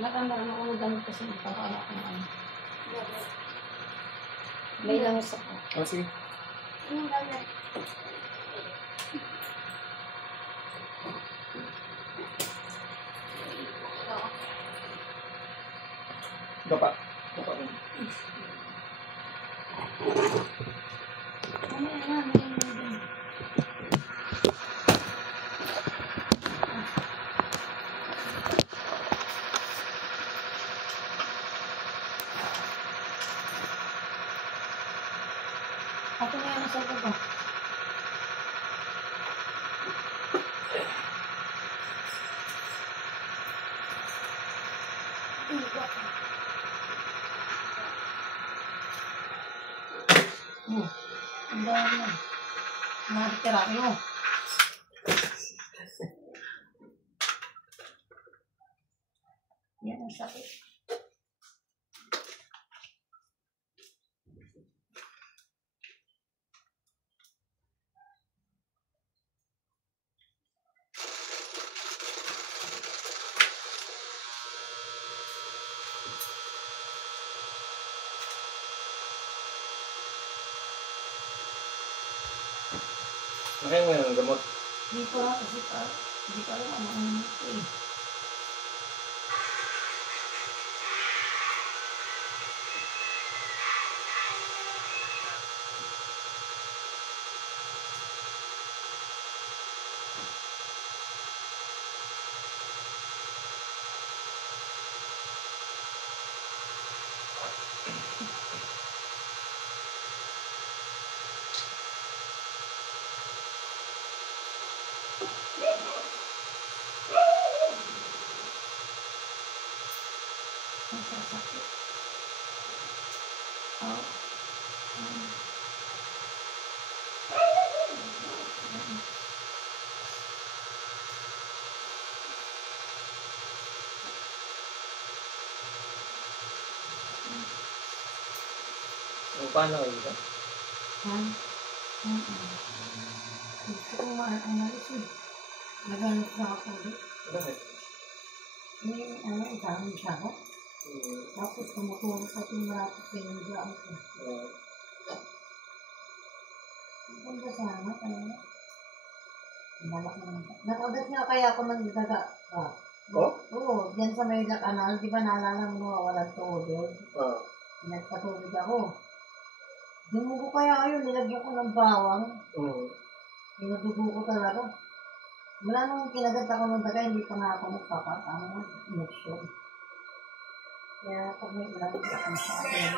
Natandaan ako ng damit kasi magpapala ako ng ano. May langas ako. Oh, sige. Dapat. Dapat. Ako na yung nasa baba. Ang dami na. Nakatira kayo. Yan ang sakit. Nakain mo yung gamot. Hindi ko lang kasi hindi ko alam ano ito eh. Ang sasakit. Oh. So, paano ito? Gusto ko maalis eh. Naganap na ako ulit. Bakit? Isang siya ko. Tapos tumutulong sa tumulapit sa yung dyan ko. Ang ganda sana kaya. Malak naman. Nag-order nga kaya ako ng daga. Oo, dyan sa may kanal. Di ba naalala mo nawawalan tubig? Nagpatubig ako. Dinugo kaya yun. Nilagyan ko ng bawang. Dinudugo ko talaga. Mula nung kinagat ako ng daga, hindi pa nga ako magpapatama. Injection. Kaya pag may ilagay ako sa akin,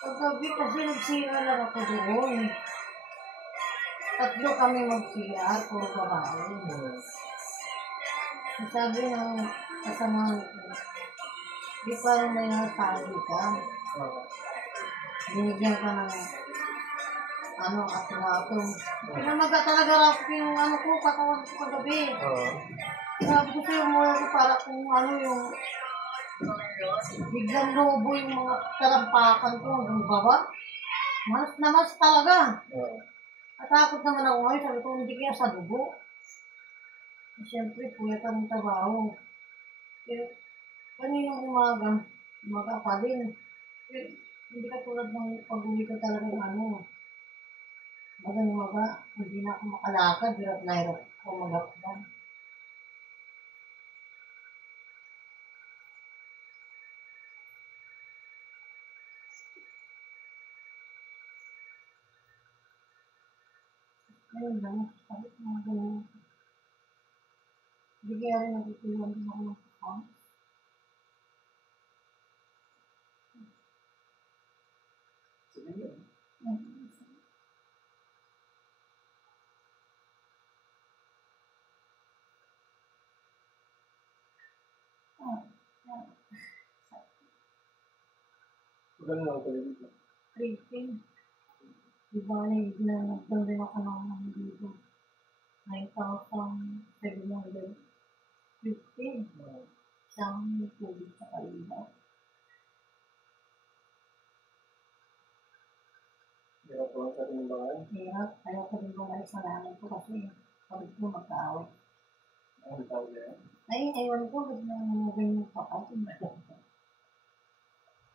paggabi kasi nagsira lang ako doon. 3 kami mag-CR, puro babae. Sabi ng kasamahan ko, di parang may nasabi ka. Binigyan ka ng atom-atom. Pinamaga talaga rap yung ko, katawan ko kagabi. Sabi ko sa'yo mo ko para kung yung biglang lobo yung mga tarampakan ko hanggang baba. Mas talaga. Natakot naman ako ngayon. Sabi ko, hindi kaya sa dugo. Siyempre, puyat ang trabaho. Pero, kaninang umaga pa din. Pero, hindi ka tulad ng pag-uwi ko talaga ng umaga, hindi na ako makalakad. Hirap na hirap ako mag-updan. Ayun lang, sabi ko mga ganyan. Hindi kaya rin natutulungan din ako ng kakam. Sige yun. Magkano lang pala dito? 3K. Diba, nagdang din ako ng dito. 9,750. Isang tubig sa kaliba. Hirap ko lang sa ating bahay. Hirap. Ayaw ko din bumalik sa namin ko kasi pag ko magkaaway. Ang tawag yan. Ay, ewan ko, ba't nang ganyan kapatid.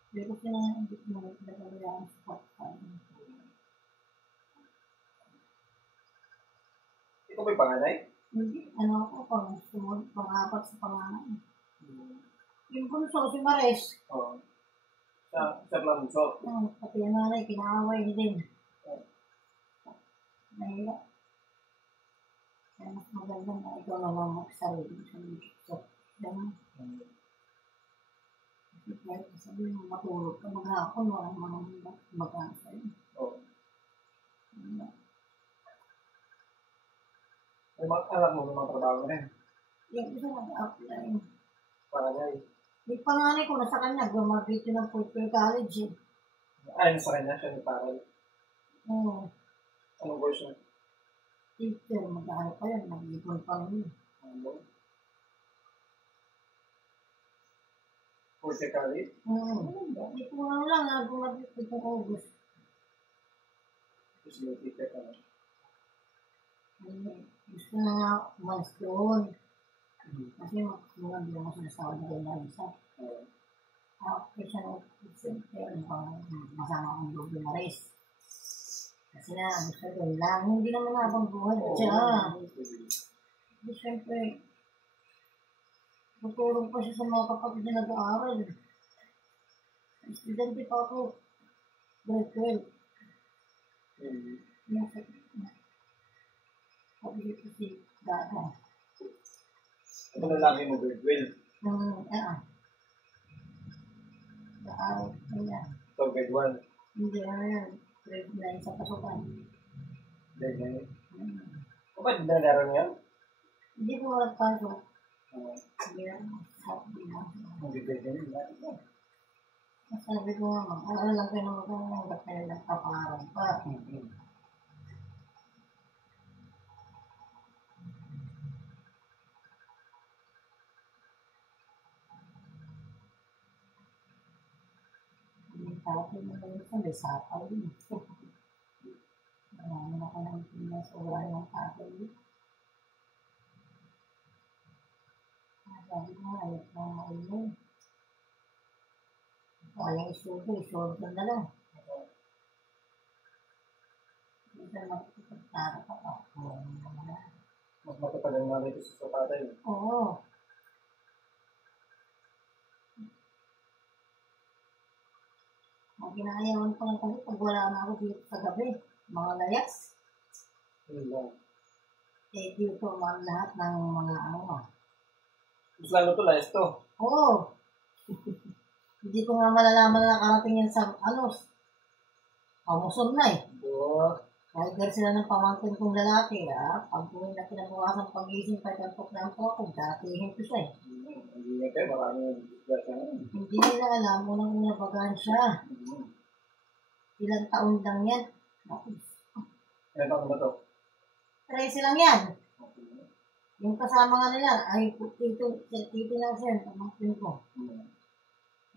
Hindi ko sinanggit mo, nagkakayaan sa kapatid. Ikaw ba'y panganay? Hindi, ano ako, pang-apat sa pangalan. Yung bunso, si Mares. Oo. Sa Planso. Pati yung nanay, kinaaway din. Nahirap. Kaya mas maganda na ikaw na lang magsarili. So, yan. Kaya sabi mo, matulog ka maghapon, walang mga mag-answer. Oo. May mga alam mo ng mga trabaho na rin. Yung isa nag-apply. Panganay. Yung panganay ko na sa kanya, gumagito ng Fulton College eh. Ayon sa kanya, siya nagparal. Oo. Anong version? Teacher, mag-ano pa yan, nag-ipon pa rin. Ano? Forte College? Hindi ko ano lang, gumagito ng August. Gusto mo teacher ka na? Gusto na nga umalis doon. Kasi mga hindi naman sinasawa na rin na isa. Kasi siya masama ang loob na res. Kasi na, gusto doon lang. Hindi naman habang buhay siya. Hindi, siyempre, tutulong pa siya sa mga kapatid na nag-aaral. Estudyante pa ako. Grade 12. Yung sakit na. Sabi ko si Dada. Ano lalaki mo, grade 12? Nag-aaral niya. So, grade 1? Hindi na yan. Grade 9 sa pasukan. Grade 9? O ba, nalaro niya? Hindi ko walang pasok. Hindi Sabi na. grade 9? Sabi ko nga, mag-aaral lang kayo ng magandang ba't kayo nagpapangaral pa. Yung tatay mo ngayon sa may sapal yun. Marami na ka ng pinasobra yung tatay yun. Sabi ko nga, ayot na mailin. Kaya isudo na lang. Hindi ka makikipagtara pa pa. Mas matatagal na rin ito sa tatay. Oo. Ang ginaayawan ko lang kasi pag wala na ako dito sa gabi, mga layas. Eh, dito man lahat ng mga ano. Mas lalo to, last to. Oo. Hindi ko nga malalaman na nakarating yan sa ano. Pamuson na eh. Kahit gar sila ng pamangkin kong lalaki, pag tuwing na kinabukasan pag-ising, pagkantok na po ako, datihin ko siya eh. Hindi nga kayo, maraming disgrasya na yun. Hindi nila alam, unang-una bagaan siya. Ilang taon lang yan. Ilan taon ba to? 13 lang yan. Yung kasama nga nila, ay tito lang siya, pamangkin ko.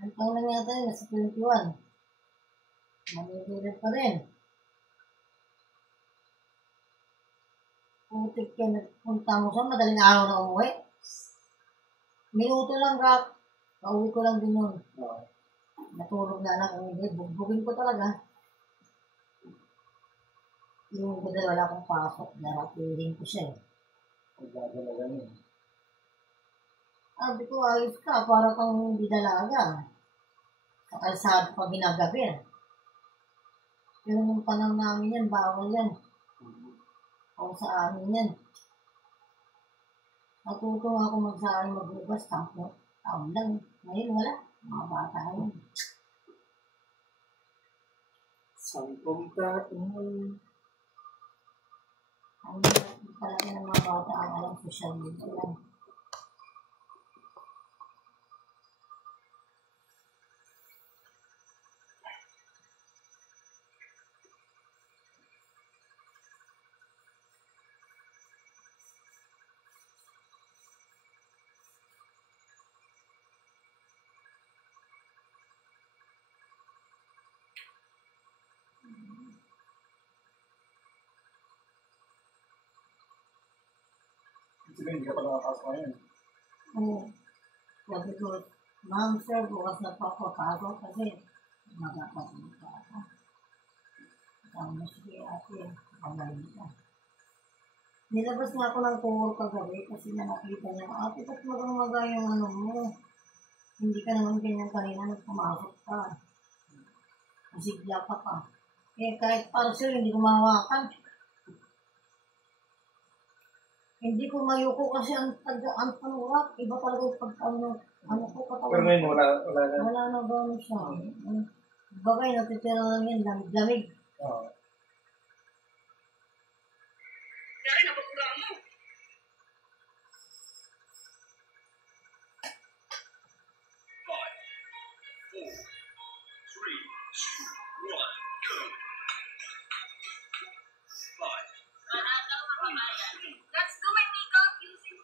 Ang taon lang yata yun, nasa 21. Manigulat pa rin. Putik ka, nagpunta mo siya, madaling araw na umuwi. Minuto lang, Rock. Pauwi ko lang din nun. Natulog na lang, hindi, bugbugin ko talaga. Yung badal wala akong pasok, narapiling ko siya eh. Magdadalaga niya. Sabi ko, ayos ka, para kang hindi dalaga. Sa kalsada pa ginagabi. Pero nung panahon namin yan, bawal yan. O sa amin yan. Natuto ako magsaring magbugas, taon lang. Ngayon wala, mga bata yun. Sampung taon. Ang palaki ng mga bata ang alam social media lang. Sige, hindi ka pa nakapasok ngayon. Oo. Sabi ko, ma'am sir, bukas na po ako pasok kasi magpapasunod pa ako. Sabi mo, sige ate, pagaling ka. Nilabas nga ako ng cowork kagabi kasi na nakita niya, ate, ba't magang-maga yung ano mo? Hindi ka naman ganyan kanina nung pumasok ka. Masigla ka pa. Eh, kahit parcel, hindi ko mahawakan. Hindi ko mayuko kasi ang panurak. Iba talaga yung ano ko katawan. Pero ngayon, wala na. Wala na gano'n siya. Bagay, natitira lang yan, lamig. Oo. Dari nababura mo. Let's do my makeup using...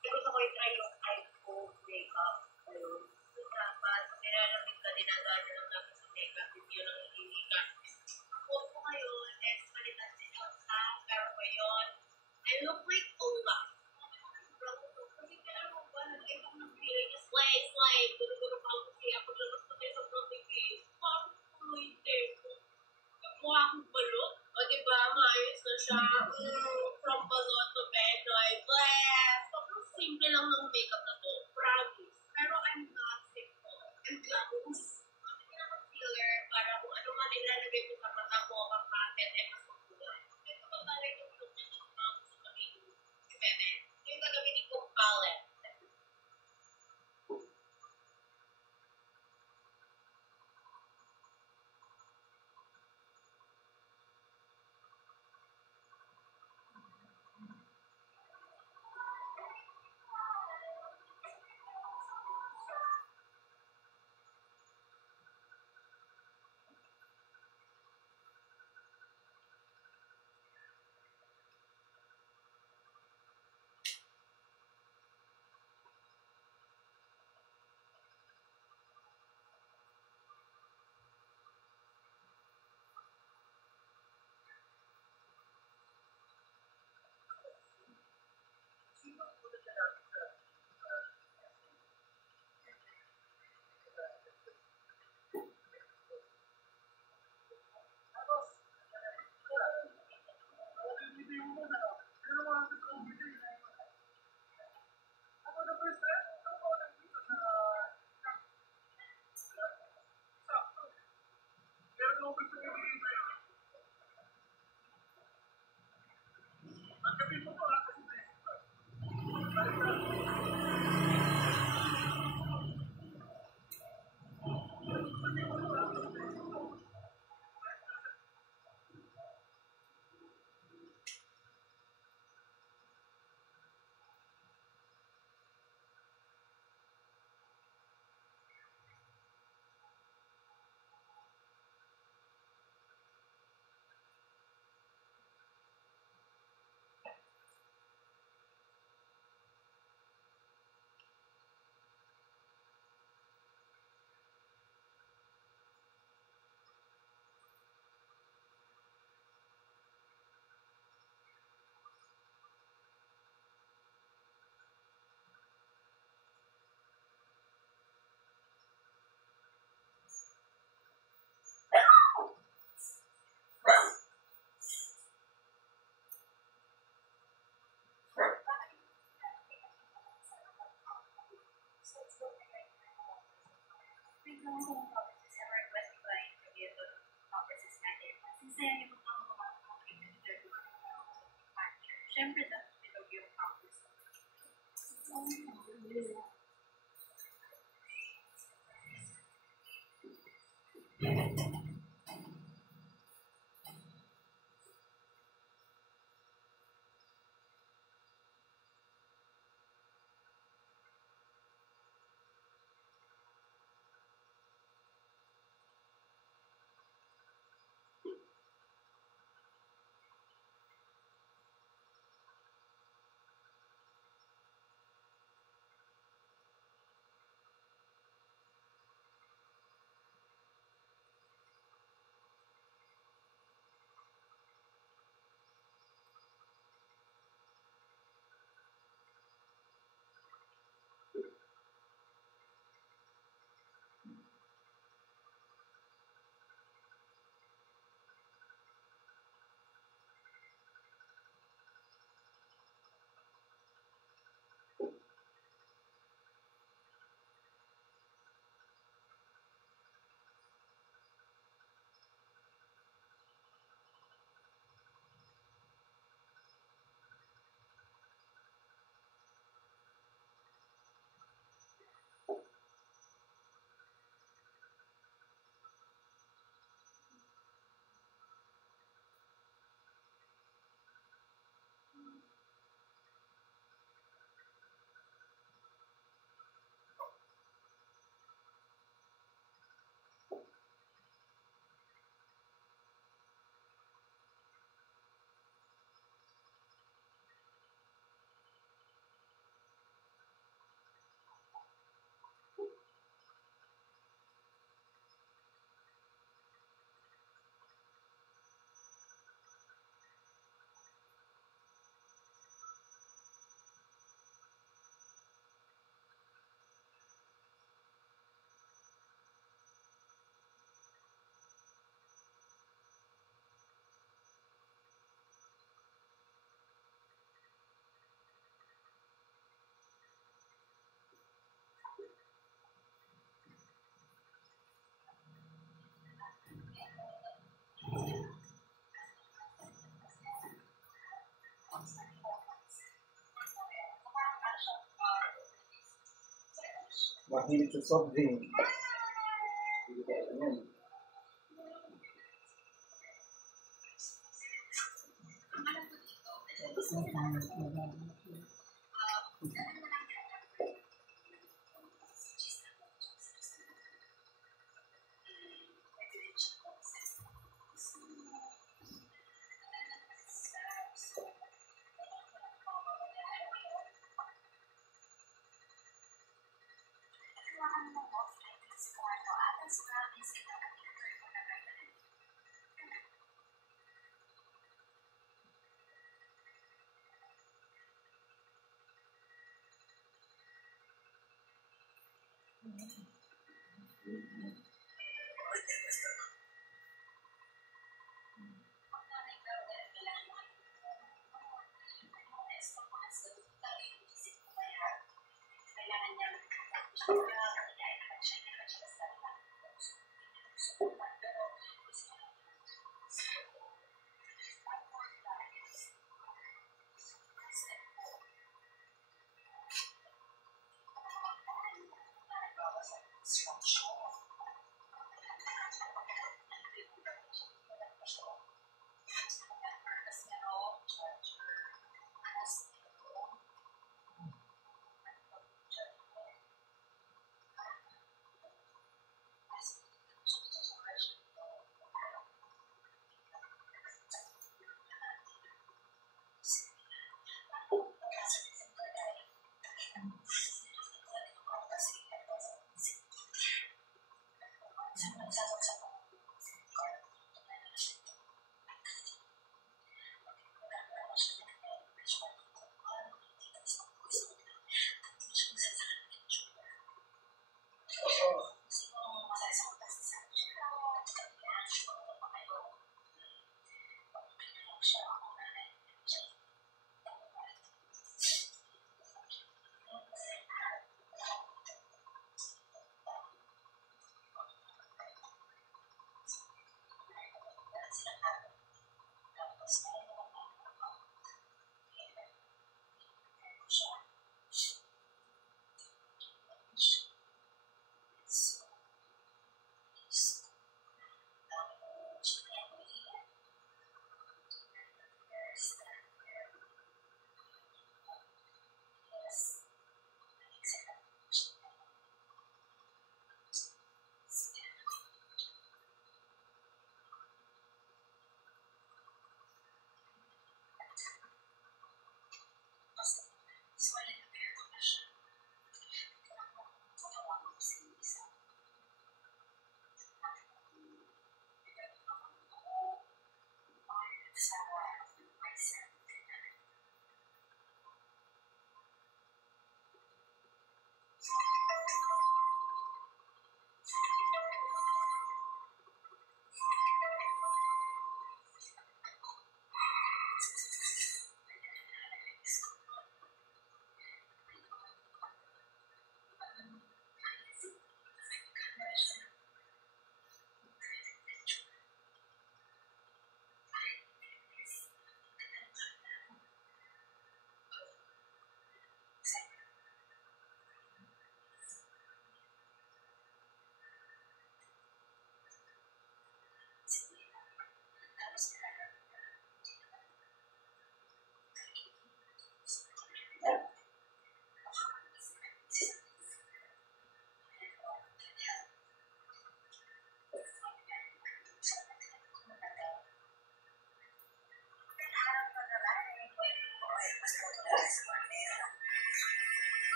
Gusto ko i-try yung iPhone makeup. Ayun. Dapat, nilalamig ka, dinadaan na lang namin sa makeup. Hindi yun ang hihiligan. Ako po ngayon, is palitan si Elsa. Pero ngayon, I look like Ola. Kasi kailan mo ba, nag-iba ng feeling niya, slay. Gulo-gulo pa ako siya. Paglabas ko tayo sa floating case, parang tuloy tempo. Mukha akong balot. O diba, maayos na siya. From balot to benoy. Sobrang simple lang ng makeup na to. Promise. Pero I'm not simple. I'm glamorous. Kasi pinaka-filler para kung ano man ilalagay ko sa mata ko, kapatid, ay mas makulay. Ito ba talaga yung look na ito sa mga gusto maging bebe? Yung gagamitin kong palette. Siyempre, dapat ito yung practice. Mahilig sa soft drink. Hindi kaya yan.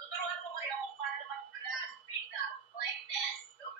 Tuturuan mo kayo kung paano mag-vlog makeup like this. Look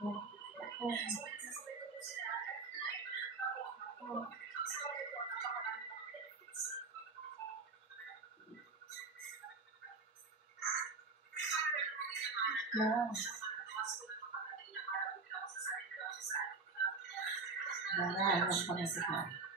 Yeah. Wala, alam ko na sila.